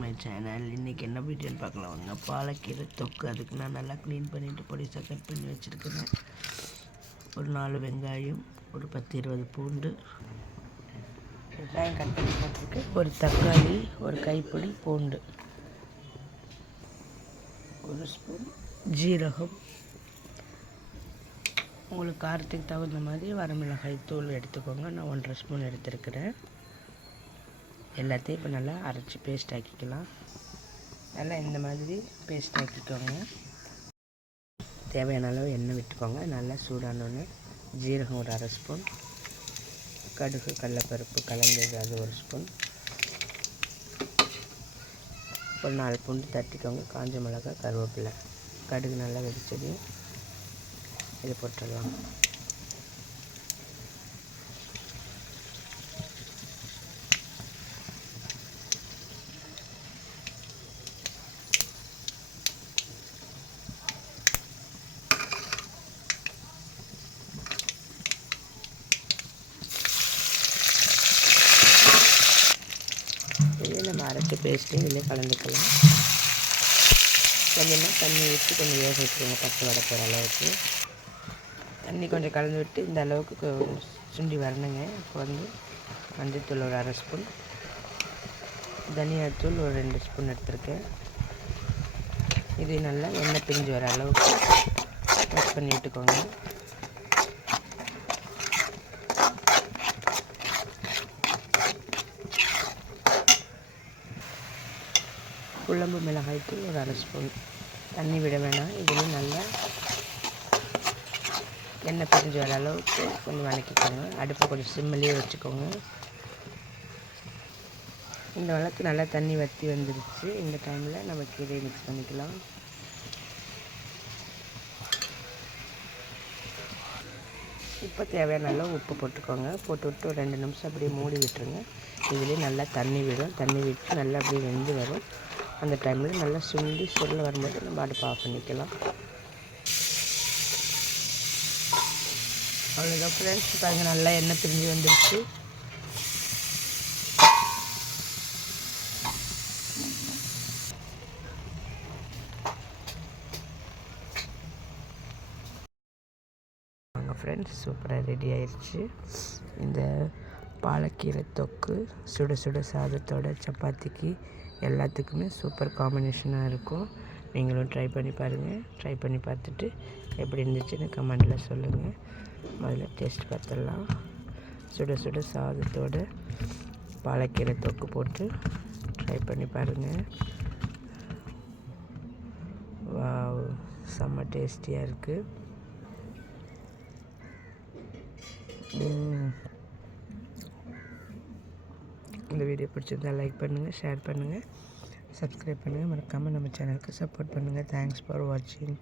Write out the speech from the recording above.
My channel இன்றைக்கி என்ன வீடியோன்னு பார்க்கலாம். வாங்க பாலக்கீரை தொக்கு. அதுக்கு நான் நல்லா க்ளீன் பண்ணிவிட்டு பொடிசாக கட் பண்ணி வச்சுருக்கிறேன். ஒரு நாலு வெங்காயம் ஒரு பத்து இருபது பூண்டு வெங்காயம் கட் பண்ணி போட்டிருக்கு ஒரு தக்காளி ஒரு கைப்பிடி பூண்டு ஒரு ஸ்பூன் ஜீரகம். உங்களுக்கு காரத்துக்கு தகுந்த மாதிரி வரமிளகாய் தூள் எடுத்துக்கோங்க. நான் ஒன்றரை ஸ்பூன் எடுத்துருக்கிறேன். எல்லாத்தையும் இப்போ நல்லா அரைச்சி பேஸ்ட் ஆக்கிக்கலாம். நல்லா இந்த மாதிரி பேஸ்ட் ஆக்கிக்கோங்க. தேவையான அளவு எண்ணெய் விட்டுக்கோங்க. நல்லா சூடானோன்னு ஜீரகம் ஒரு அரை ஸ்பூன் கடுகு கடலப்பருப்பு கலந்தது அது ஒரு ஸ்பூன் ஒரு நாலு பூண்டு தட்டிக்கோங்க. காஞ்ச மிளகாய் கருவேப்பிலை. கடுகு நல்லா வெடிச்சதையும் இது போட்டுடலாம் இதே நம்ம அரைச்ச பேஸ்ட்டு இதிலே கலந்துக்கலாம். கொஞ்சமாக தண்ணி ஊற்றி கொஞ்சம் வேக வச்சுக்கோங்க பச்சை வடை போகிற அளவுக்கு. தண்ணி கொஞ்சம் கலந்து விட்டு இந்த அளவுக்கு சுண்டி வரணுங்க. இப்போ வந்து மஞ்சத்தூள் ஒரு அரை ஸ்பூன். தனியாத்தூள் ஒரு ரெண்டு ஸ்பூன் எடுத்திருக்கேன். இது நல்லா எண்ணெய் பிரிஞ்சு வர அளவுக்கு மிக்ஸ் பண்ணி விட்டுக்கோங்க. குழம்பு மிளகாய்த்தூள் ஒரு அரை ஸ்பூன் தண்ணி விட வேணாம். இதுலேயும் நல்லா எண்ணெய் பிரிஞ்சு வர அளவுக்கு கொஞ்சம் வதக்கிக்கோங்க. அடுப்பை கொஞ்சம் சிம்மிலேயே வச்சுக்கோங்க. இந்த அளவுக்கு நல்லா தண்ணி வற்றி வந்துருச்சு. இந்த டைமில் நம்ம கீரையை மிக்ஸ் பண்ணிக்கலாம். இப்போ தேவையான அளவு உப்பு போட்டுக்கோங்க. போட்டு விட்டு ஒரு ரெண்டு நிமிஷம் அப்படியே மூடி விட்டுருங்க. இதுலேயே நல்லா தண்ணி விடும். தண்ணி விட்டு நல்லா அப்படியே வெந்து வரும். அந்த டைமில் நல்லா சுண்டி சொல்ல வரும்போது நம்ம அடுப்பு ஆஃப் பண்ணிக்கலாம். அவ்வளோதான் ஃப்ரெண்ட்ஸ் பாருங்க நல்லா எண்ணெய் பிரிஞ்சு வந்துருச்சு. ஃப்ரெண்ட்ஸ் சூப்பராக ரெடி ஆயிடுச்சு இந்த பாலக்கீரை தொக்கு சுட சுட சாதத்தோட சப்பாத்திக்கு எல்லாத்துக்குமே சூப்பர் காம்பினேஷனாக இருக்கும். நீங்களும் ட்ரை பண்ணி பாருங்கள் ட்ரை பண்ணி பார்த்துட்டு எப்படி இருந்துச்சுன்னு கமெண்டில் சொல்லுங்கள் முதல்ல டேஸ்ட் பார்த்துடலாம். சுட சுட சாதத்தோட பாலக்கீரை தொக்கு போட்டு ட்ரை பண்ணி பாருங்கள் வாவ் செம்ம டேஸ்டியாக இருக்குது ம். இந்த வீடியோ பிடிச்சிருந்தா லைக் பண்ணுங்கள் ஷேர் பண்ணுங்கள் சப்ஸ்கிரைப் பண்ணுங்கள் மறக்காமல் நம்ம சேனலுக்கு சப்போர்ட் பண்ணுங்கள் தேங்க்ஸ் ஃபார் வாட்சிங்